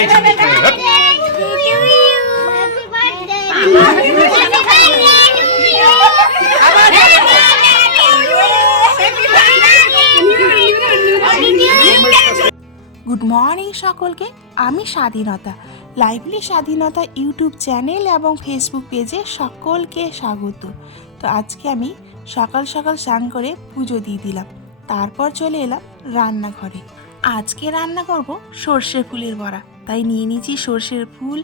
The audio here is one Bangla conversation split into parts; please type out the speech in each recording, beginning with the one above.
গুড মর্নিং সকলকে। আমি স্বাধীনতা, লাইভলি স্বাধীনতা ইউটিউব চ্যানেল এবং ফেসবুক পেজে সকলকে স্বাগত। তো আজকে আমি সকাল সকাল স্নান করে পুজো দিয়ে দিলাম, তারপর চলে এলাম রান্নাঘরে। আজকে রান্না করব সর্ষে ফুলের বড়া, তাই নিয়ে নিয়েছি সর্ষের ফুল,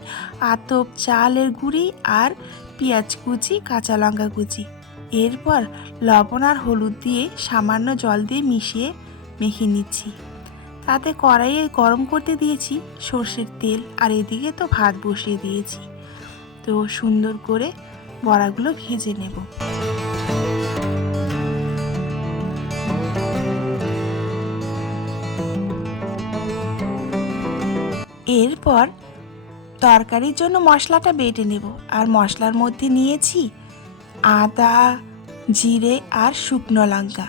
আতপ চালের গুঁড়ি আর পেঁয়াজ কুচি, কাঁচা লঙ্কা কুচি। এরপর লবণ আর হলুদ দিয়ে সামান্য জল দিয়ে মিশিয়ে মেখে নিচ্ছি। তাতে কড়াইয়ে গরম করতে দিয়েছি সর্ষের তেল, আর এদিকে তো ভাত বসিয়ে দিয়েছি। তো সুন্দর করে বড়াগুলো ভেজে নেব। এরপর তরকারির জন্য মশলাটা বেটে নেব, আর মশলার মধ্যে নিয়েছি আদা, জিরে আর শুকনো লঙ্কা।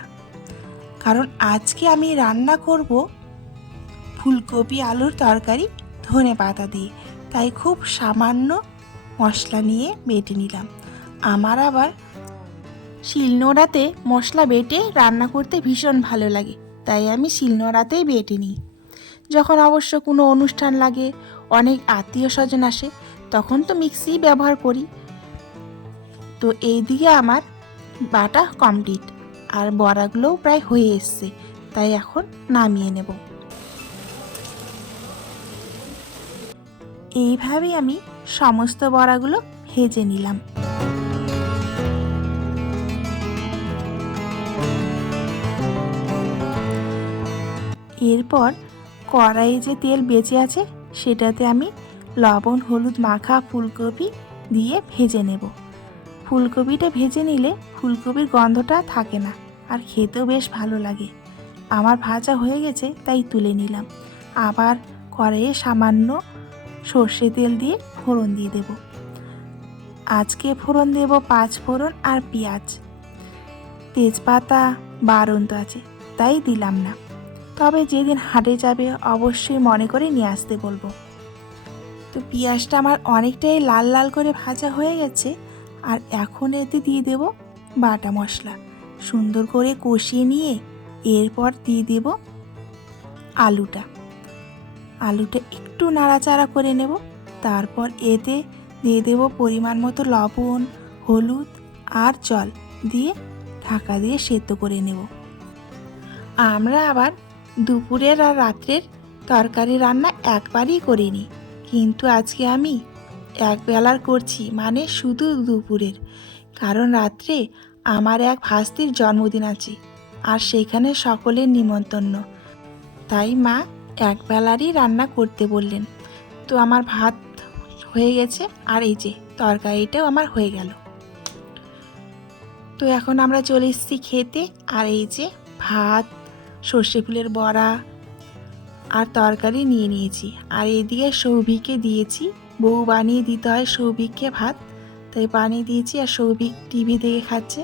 কারণ আজকে আমি রান্না করব ফুলকপি আলুর তরকারি ধনে পাতা দিয়ে, তাই খুব সামান্য মশলা নিয়ে বেটে নিলাম। আমার আবার শিলনোড়াতে মশলা বেটে রান্না করতে ভীষণ ভালো লাগে, তাই আমি শিলনোড়াতেই বেটে নিই। যখন অবশ্য কোনো অনুষ্ঠান লাগে, অনেক আত্মীয় স্বজন আসে, তখন তো মিক্সি ব্যবহার করি। তো এইদিকে আমার বাটা কমপ্লিট, আর বড়াগুলোও প্রায় হয়ে এসছে, তাই এখন নামিয়ে নেব। এইভাবেই আমি সমস্ত বড়াগুলো ভেজে নিলাম। এরপর কড়াইয়ে যে তেল বেঁচে আছে সেটাতে আমি লবণ হলুদ মাখা ফুলকপি দিয়ে ভেজে নেব। ফুলকপিটা ভেজে নিলে ফুলকপির গন্ধটা থাকে না, আর খেতেও বেশ ভালো লাগে। আমার ভাজা হয়ে গেছে, তাই তুলে নিলাম। আবার কড়াইয়ে সামান্য সর্ষে তেল দিয়ে ফোড়ন দিয়ে দেব। আজকে ফোড়ন দেব 5 ফোড়ন আর পেঁয়াজ, তেজপাতা বারন্ত আছে তাই দিলাম না। তবে যেদিন হাটে যাবে অবশ্যই মনে করে নিয়ে আসতে বলবো। তো পেঁয়াজটা আমার অনেকটাই লাল লাল করে ভাজা হয়ে গেছে, আর এখন এতে দিয়ে দেব বাটা মশলা। সুন্দর করে কষিয়ে নিয়ে এরপর দিয়ে দেব আলুটা একটু নাড়াচাড়া করে নেব। তারপর এতে দিয়ে দেব পরিমাণ মতো লবণ হলুদ আর জল দিয়ে ঢাকা দিয়ে সেদ্ধ করে নেব। আমরা আবার দুপুরের আর রাত্রের তরকারি রান্না একবারই করিনি, কিন্তু আজকে আমি একবেলার করছি, মানে শুধু দুপুরের। কারণ রাত্রে আমার এক ভাস্তির জন্মদিন আছে, আর সেখানে সকলের নিমন্ত্রণ, তাই মা একবেলারই রান্না করতে বললেন। তো আমার ভাত হয়ে গেছে, আর এই যে তরকারিটাও আমার হয়ে গেল। তো এখন আমরা চলে এসেছি খেতে, আর এই যে ভাত, সর্ষে ফুলের বড়া আর তরকারি নিয়ে নিয়েছি। আর এদিকে সৌভিককে দিয়েছি, বউ বানিয়ে দিতে হয় সৌভিককে ভাত, তাই বানিয়ে দিয়েছি। আর সৌভিক টিভি দেখে খাচ্ছে,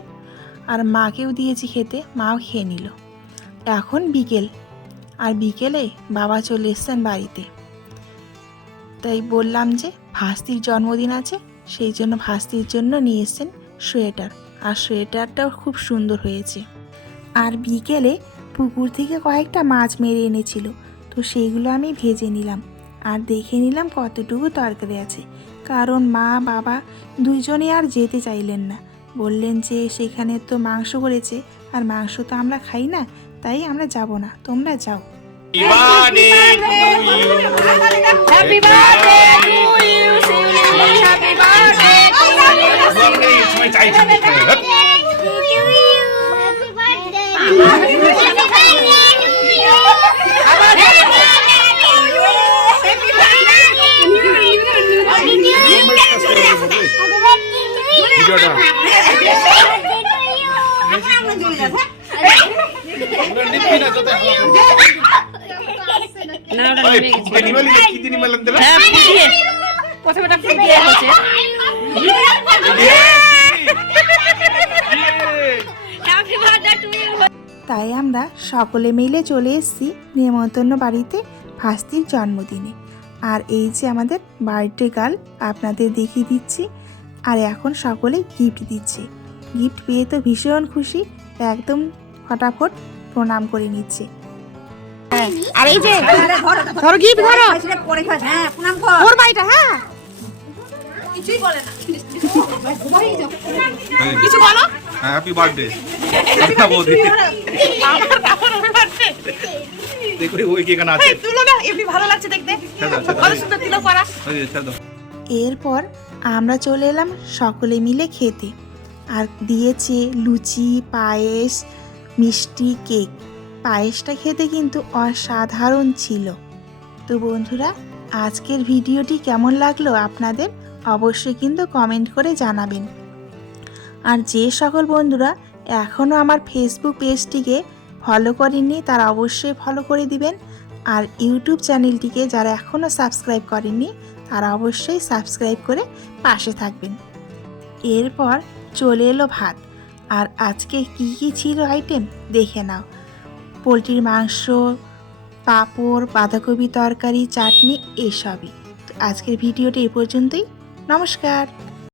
আর মাকেও দিয়েছি খেতে, মাও খেয়ে নিল। এখন বিকেল, আর বিকেলে বাবা চলে এসছেন বাড়িতে, তাই বললাম যে ভাস্তির জন্মদিন আছে, সেই জন্য ভাস্তির জন্য নিয়ে এসছেন সোয়েটার, আর সোয়েটারটাও খুব সুন্দর হয়েছে। আর বিকেলে পুকুর থেকে কয়েকটা মাছ মেরে এনেছিল, তো সেইগুলো আমি ভেজে নিলাম, আর দেখে নিলাম কতটুকু তরকারি আছে। কারণ মা বাবা দুইজনে আর যেতে চাইলেন না, বললেন যে সেখানে তো মাংস করেছে, আর মাংস তো আমরা খাই না, তাই আমরা যাব না, তোমরা যাও। তাই আমরা সকলে মিলে চলে এসেছি নেমন্তন্ন বাড়িতে ভাস্তির জন্মদিনে। আর এই যে আমাদের বার্থডে গার্ল, আপনাদের দেখিয়ে দিচ্ছি। আর এখন সকলে গিফট দিচ্ছে। গিফট পেয়ে তো ভীষণ খুশি, একদম ফটাফট প্রণাম করে নিচ্ছে। আর এই যে ধরো গিফট ধরো, ওর বাড়িটা। হ্যাঁ কিছু বলো। হ্যাপি বার্থডে বৌদি। দেখো ওই কি এখানে আছে, তুলো না, এমনি ভালো লাগছে দেখতে, কত সুন্দর তিলক করা। এরপর আমরা চলে এলাম সকলে মিলে খেতে। আর দিয়েছে লুচি, পায়েস, মিষ্টি, কেক। পায়েসটা খেতে কিন্তু অসাধারণ ছিল। তো বন্ধুরা, আজকের ভিডিওটি কেমন লাগলো আপনাদের অবশ্যই কিন্তু কমেন্ট করে জানাবেন। আর যে সকল বন্ধুরা এখনও আমার ফেসবুক পেজটিকে ফলো করেননি তারা অবশ্যই ফলো করে দিবেন। আর ইউটিউব চ্যানেলটিকে যারা এখনও সাবস্ক্রাইব করেননি তারা অবশ্যই সাবস্ক্রাইব করে পাশে থাকবেন। এরপর চলে এলো ভাত। আর আজকে কি কি ছিল আইটেম দেখে নাও। পোলট্রির মাংস, পাঁপড়, বাঁধাকপি তরকারি, চাটনি, এসবই। তো আজকের ভিডিওটি এ পর্যন্তই। নমস্কার।